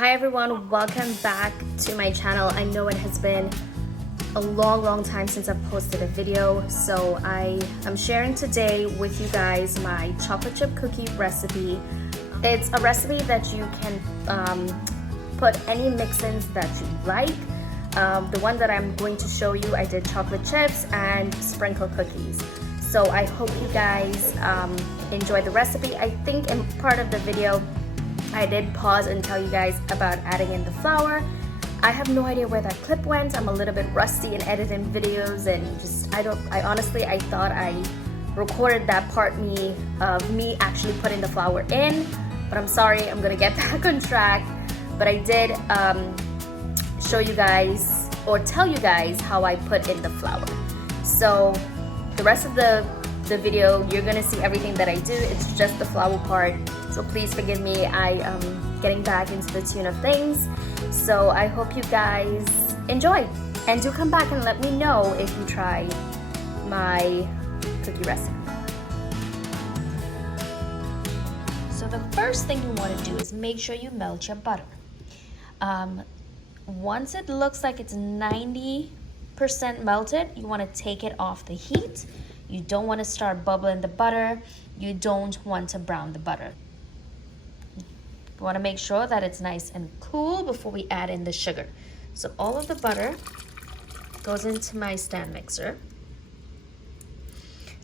Hi everyone, welcome back to my channel. I know it has been a long time since I've posted a video, so I am sharing today with you guys my chocolate chip cookie recipe. It's a recipe that you can put any mix-ins that you like. The one that I'm going to show you, I did chocolate chips and sprinkle cookies. So I hope you guys enjoy the recipe. I think in part of the video I did pause and tell you guys about adding in the flour. I have no idea where that clip went. I'm a little bit rusty in editing videos and I honestly thought I recorded that part of me actually putting the flour in, but I'm sorry, I'm gonna get back on track. But I did show you guys or tell you guys how I put in the flour. So the rest of the video, you're gonna see everything that I do. It's just the flour part, so please forgive me. I am getting back into the tune of things, so I hope you guys enjoy, and do come back and let me know if you try my cookie recipe. So the first thing you want to do is make sure you melt your butter. Once it looks like it's 90% melted, you want to take it off the heat. You don't want to start bubbling the butter. You don't want to brown the butter. You want to make sure that it's nice and cool before we add in the sugar. So all of the butter goes into my stand mixer.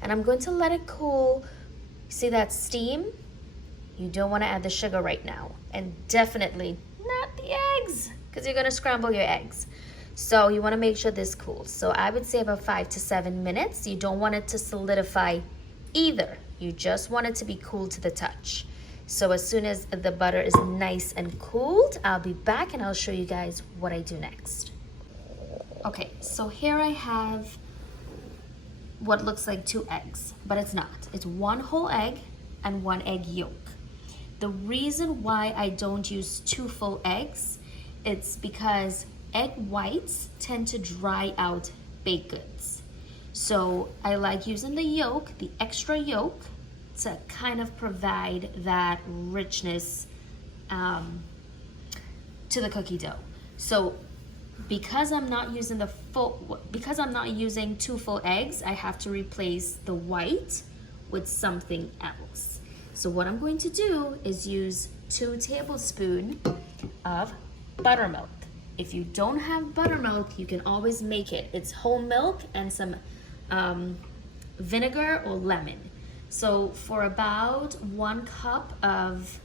And I'm going to let it cool. See that steam? You don't want to add the sugar right now. And definitely not the eggs, because you're going to scramble your eggs. So you want to make sure this cools. So I would say about 5 to 7 minutes. You don't want it to solidify either. You just want it to be cool to the touch. So as soon as the butter is nice and cooled, I'll be back and I'll show you guys what I do next. Okay, so here I have what looks like 2 eggs, but it's not. It's 1 whole egg and 1 egg yolk. The reason why I don't use 2 full eggs, it's because egg whites tend to dry out baked goods. So I like using the yolk, the extra yolk, to kind of provide that richness to the cookie dough. So because I'm not using I'm not using 2 full eggs, I have to replace the white with something else. So what I'm going to do is use 2 tablespoons of buttermilk. If you don't have buttermilk, you can always make it. It's whole milk and some vinegar or lemon. So for about 1 cup of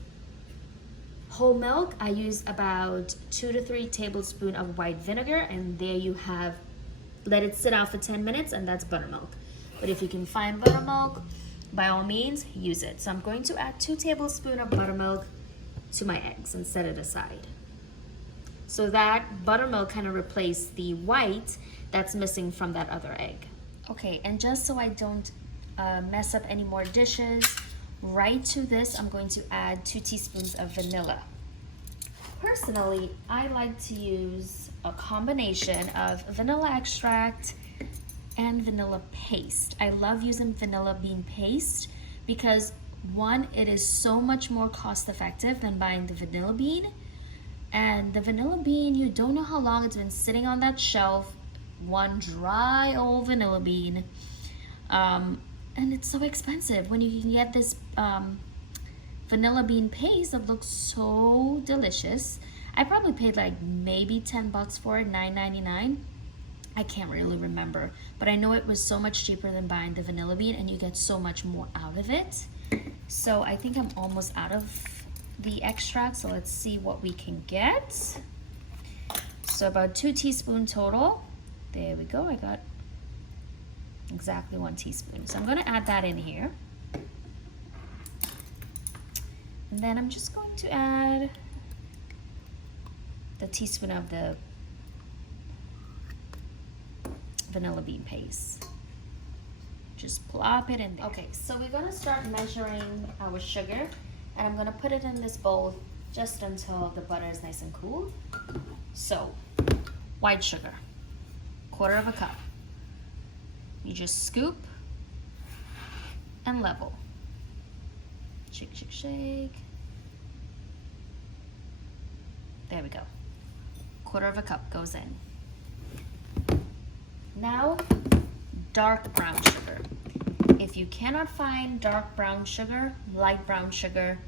whole milk, I use about 2 to 3 tablespoons of white vinegar, and there you have, let it sit out for 10 minutes, and that's buttermilk. But if you can find buttermilk, by all means, use it. So I'm going to add 2 tablespoons of buttermilk to my eggs and set it aside. So that buttermilk kind of replaced the white that's missing from that other egg. Okay, and just so I don't mess up any more dishes, right to this, I'm going to add 2 teaspoons of vanilla. Personally, I like to use a combination of vanilla extract and vanilla paste. I love using vanilla bean paste because, one, it is so much more cost effective than buying the vanilla bean. And the vanilla bean, you don't know how long it's been sitting on that shelf. One dry old vanilla bean. And it's so expensive when you can get this vanilla bean paste that looks so delicious. I probably paid like maybe 10 bucks for it, $9.99. I can't really remember, but I know it was so much cheaper than buying the vanilla bean, and you get so much more out of it. So I think I'm almost out of the extract, so let's see what we can get. So about 2 teaspoons total. There we go, I got exactly 1 teaspoon. So I'm going to add that in here. And then I'm just going to add the teaspoon of the vanilla bean paste. Just plop it in there. Okay, so we're going to start measuring our sugar, and I'm going to put it in this bowl just until the butter is nice and cool. So white sugar, 1/4 cup. You just scoop and level. Shake, shake, shake. There we go. 1/4 cup goes in. Now, dark brown sugar. If you cannot find dark brown sugar, light brown sugar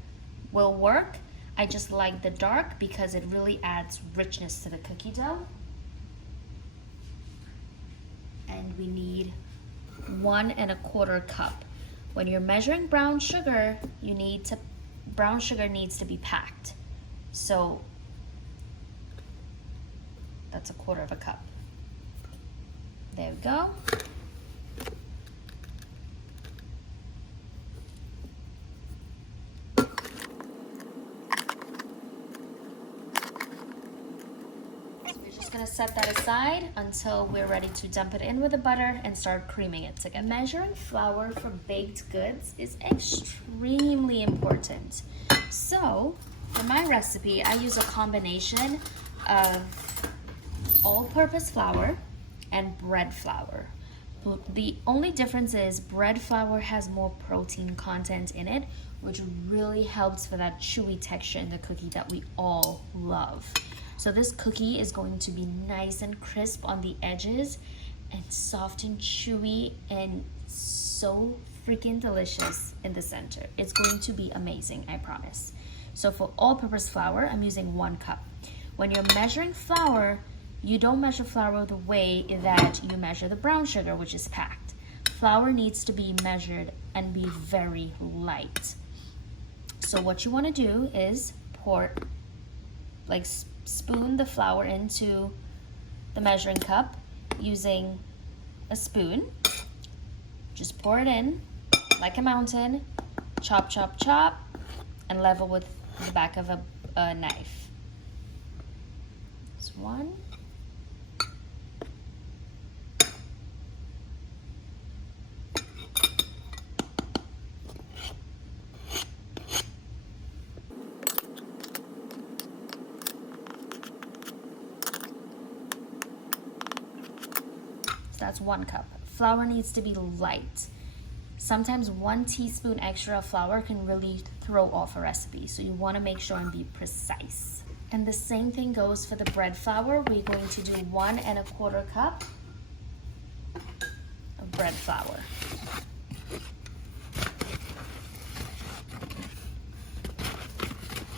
will work. I just like the dark because it really adds richness to the cookie dough. And we need 1 1/4 cup. When you're measuring brown sugar, brown sugar needs to be packed. So that's 1/4 cup. There we go. Gonna set that aside until we're ready to dump it in with the butter and start creaming it together. Measuring flour for baked goods is extremely important. So for my recipe, I use a combination of all-purpose flour and bread flour. The only difference is bread flour has more protein content in it, which really helps for that chewy texture in the cookie that we all love. So this cookie is going to be nice and crisp on the edges and soft and chewy and so freaking delicious in the center. It's going to be amazing, I promise. So for all-purpose flour, I'm using 1 cup. When you're measuring flour, you don't measure flour the way that you measure the brown sugar, which is packed. Flour needs to be measured and be very light. So what you want to do is spoon the flour into the measuring cup using a spoon. Just pour it in like a mountain, chop, chop, chop, and level with the back of a knife. That's 1. That's 1 cup. Flour needs to be light. Sometimes 1 teaspoon extra of flour can really throw off a recipe, so you want to make sure and be precise. And the same thing goes for the bread flour. We're going to do 1 1/4 cup of bread flour.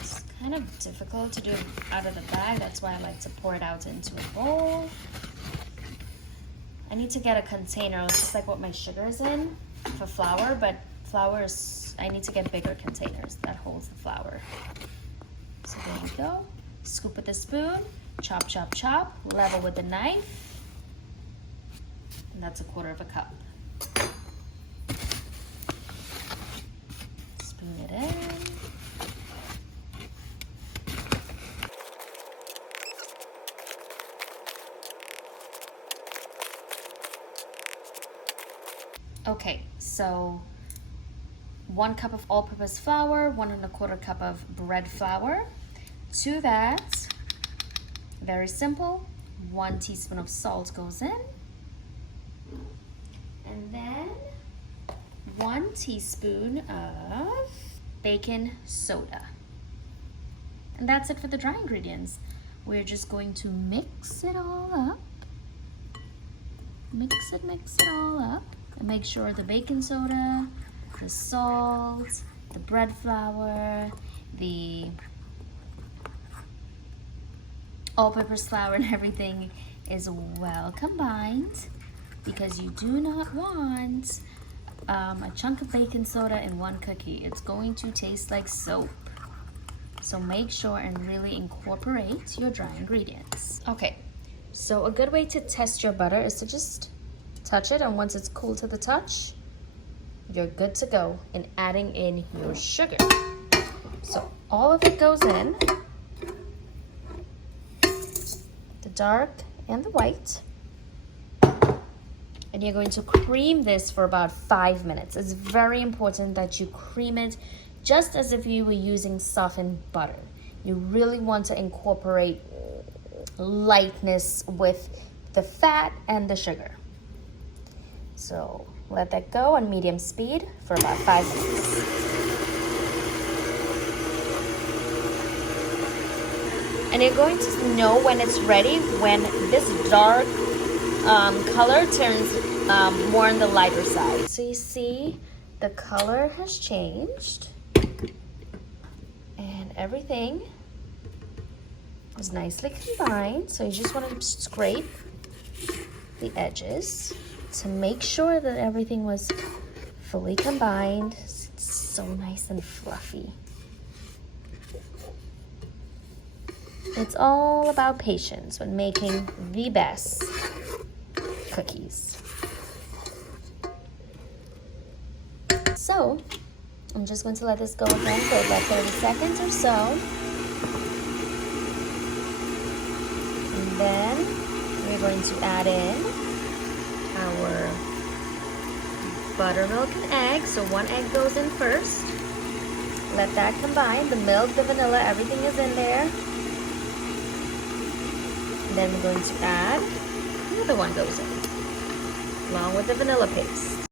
It's kind of difficult to do it out of the bag, that's why I like to pour it out into a bowl. I need to get a container, just like what my sugar is in for flour, but I need to get bigger containers that holds the flour. So there we go. Scoop with a spoon, chop, chop, chop, level with the knife, and that's 1/4 cup. Spoon it in. Okay, so 1 cup of all-purpose flour, 1 1/4 cup of bread flour. To that, very simple, 1 teaspoon of salt goes in. And then 1 teaspoon of baking soda. And that's it for the dry ingredients. We're just going to mix it all up. Mix it all up. And make sure the baking soda, the salt, the bread flour, the all-purpose flour and everything is well combined, because you do not want a chunk of baking soda in 1 cookie. It's going to taste like soap. So make sure and really incorporate your dry ingredients. Okay, so a good way to test your butter is to just touch it, and once it's cool to the touch, you're good to go in adding in your sugar. So all of it goes in, the dark and the white, and you're going to cream this for about 5 minutes. It's very important that you cream it just as if you were using softened butter. You really want to incorporate lightness with the fat and the sugar. So let that go on medium speed for about 5 minutes. And you're going to know when it's ready when this dark color turns more on the lighter side. So you see the color has changed and everything is nicely combined. So you just want to scrape the edges to make sure that everything was fully combined. It's so nice and fluffy. It's all about patience when making the best cookies. So I'm just going to let this go again for about 30 seconds or so. And then we're going to add in our buttermilk and egg. So 1 egg goes in first. Let that combine. The milk, the vanilla, everything is in there. And then we're going to add another one goes in, along with the vanilla paste.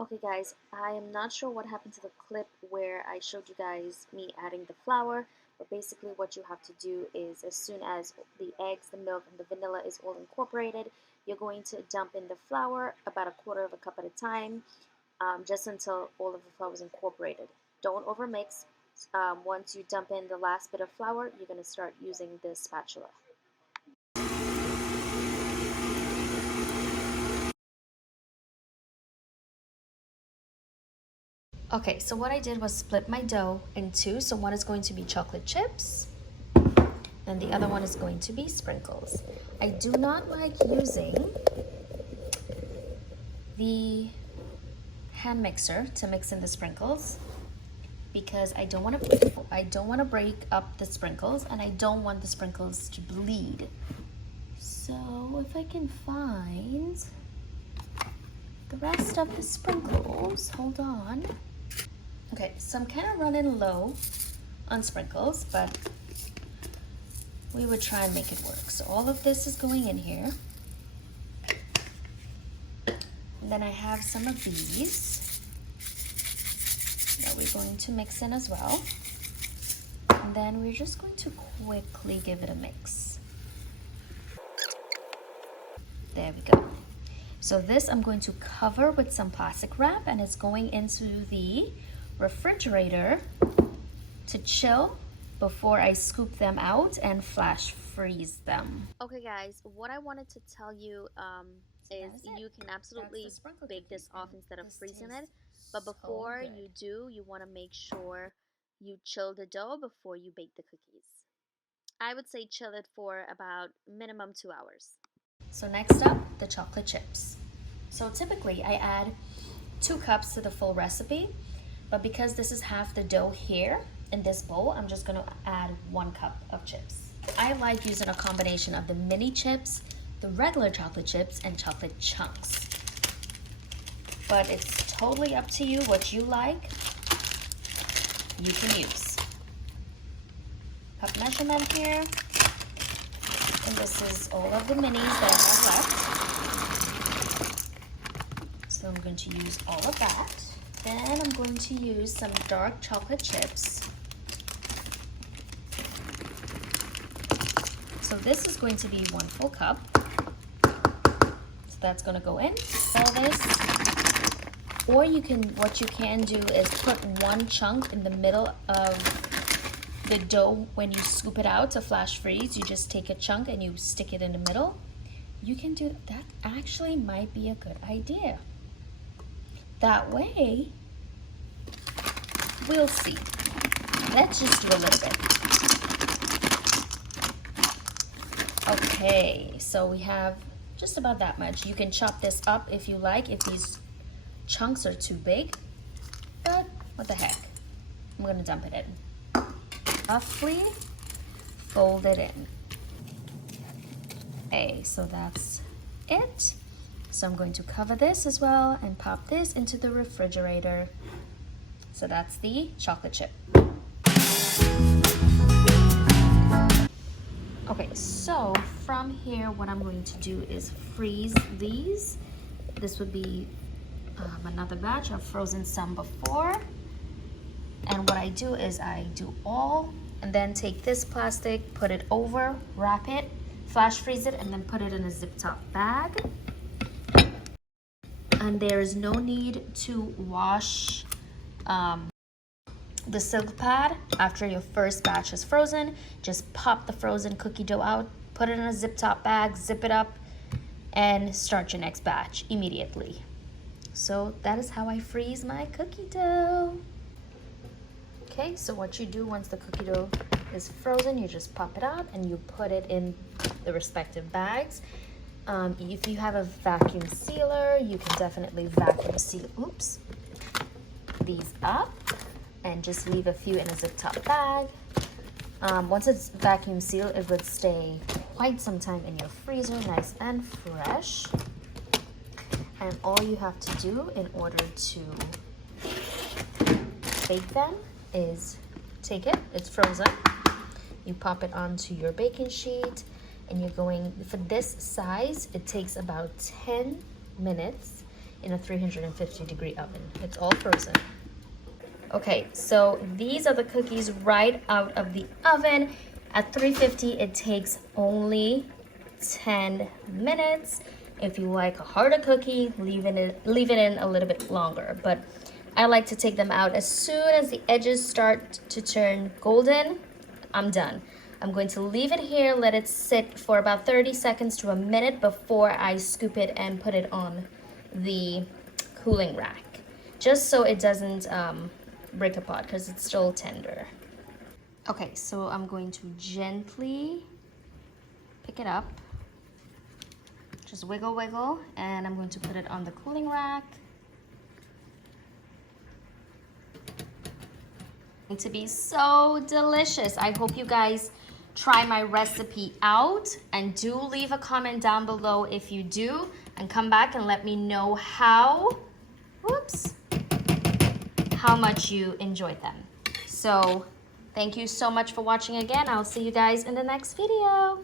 Okay guys, I am not sure what happened to the clip where I showed you guys me adding the flour, but basically what you have to do is as soon as the eggs, the milk, and the vanilla is all incorporated, you're going to dump in the flour about 1/4 cup at a time, just until all of the flour is incorporated. Don't overmix. Once you dump in the last bit of flour, you're going to start using this spatula. Okay, so what I did was split my dough in two. So one is going to be chocolate chips, and the other one is going to be sprinkles. I do not like using the hand mixer to mix in the sprinkles because I don't want to break up the sprinkles, and I don't want the sprinkles to bleed. So if I can find the rest of the sprinkles, hold on. Okay, so I'm kind of running low on sprinkles, but we would try and make it work. So all of this is going in here. And then I have some of these that we're going to mix in as well. And then we're just going to quickly give it a mix. There we go. So this I'm going to cover with some plastic wrap, and it's going into the refrigerator to chill before I scoop them out and flash freeze them. Okay guys, what I wanted to tell you is you can absolutely bake this off instead of freezing it, but before you do, you want to make sure you chill the dough before you bake the cookies. I would say chill it for about minimum 2 hours. So next up, the chocolate chips. So typically I add 2 cups to the full recipe, but because this is half the dough here in this bowl, I'm just gonna add 1 cup of chips. I like using a combination of the mini chips, the regular chocolate chips, and chocolate chunks. But it's totally up to you what you like, you can use. Cup measurement here, and this is all of the minis that I have left. So I'm going to use all of that. Then I'm going to use some dark chocolate chips. So this is going to be 1 full cup. So that's going to go in. All this. Or what you can do is put 1 chunk in the middle of the dough. When you scoop it out to flash freeze, you just take a chunk and you stick it in the middle. You can do that. Actually might be a good idea. That way, we'll see. Let's just do a little bit. Okay, so we have just about that much. You can chop this up if you like, if these chunks are too big, but what the heck. I'm gonna dump it in. Roughly fold it in. Okay, so that's it. So I'm going to cover this as well and pop this into the refrigerator. So that's the chocolate chip. Okay, so from here, what I'm going to do is freeze these. This would be another batch. I've frozen some before. And what I do is I do all And then take this plastic, put it over, wrap it, flash freeze it, and then put it in a zip top bag. And there is no need to wash the silk pad after your first batch is frozen. Just pop the frozen cookie dough out, put it in a zip top bag, zip it up, and start your next batch immediately. So that is how I freeze my cookie dough. Okay, so what you do once the cookie dough is frozen, you just pop it out and you put it in the respective bags. If you have a vacuum sealer, you can definitely vacuum seal, these up and just leave a few in a zip top bag. Once it's vacuum sealed, it would stay quite some time in your freezer, nice and fresh. And all you have to do in order to bake them is take it, it's frozen, you pop it onto your baking sheet, and you're going, for this size, it takes about 10 minutes in a 350-degree oven. It's all frozen. Okay, so these are the cookies right out of the oven. At 350, it takes only 10 minutes. If you like a harder cookie, leave it in a little bit longer. But I like to take them out as soon as the edges start to turn golden. I'm done. I'm going to leave it here, let it sit for about 30 seconds to a minute before I scoop it and put it on the cooling rack, just so it doesn't break apart because it's still tender. Okay, so I'm going to gently pick it up, just wiggle, wiggle, and I'm going to put it on the cooling rack. It's going to be so delicious. I hope you guys try my recipe out, and do leave a comment down below if you do, and come back and let me know how much you enjoyed them. So thank you so much for watching again. I'll see you guys in the next video.